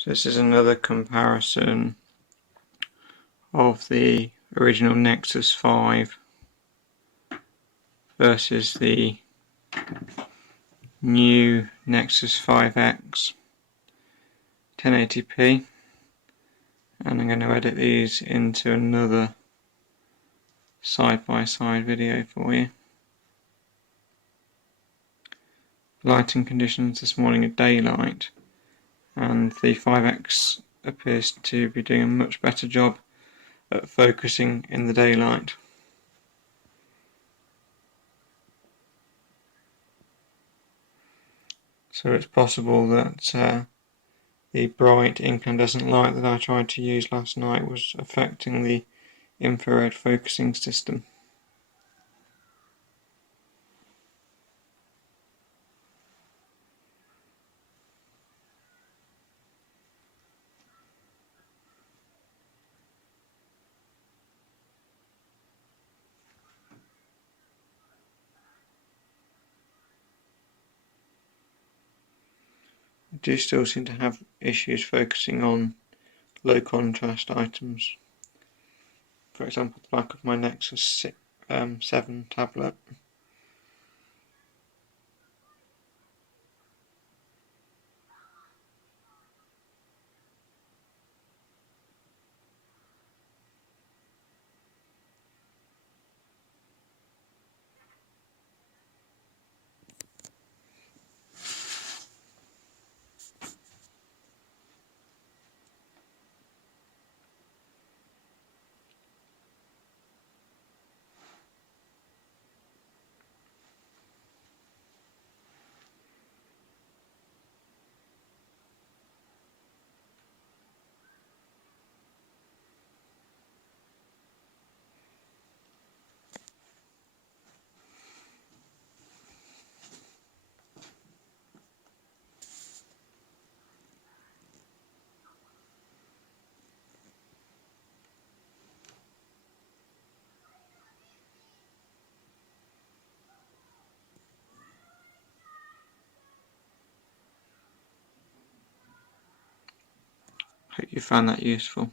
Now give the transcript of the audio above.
So this is another comparison of the original Nexus 5 versus the new Nexus 5X 1080p, and I'm going to edit these into another side-by-side video for you. Lighting conditions this morning are daylight, and the 5X appears to be doing a much better job at focusing in the daylight. So it's possible that the bright incandescent light that I tried to use last night was affecting the infrared focusing system. I do still seem to have issues focusing on low contrast items. For example, the back of my Nexus 7 tablet. Hope you found that useful.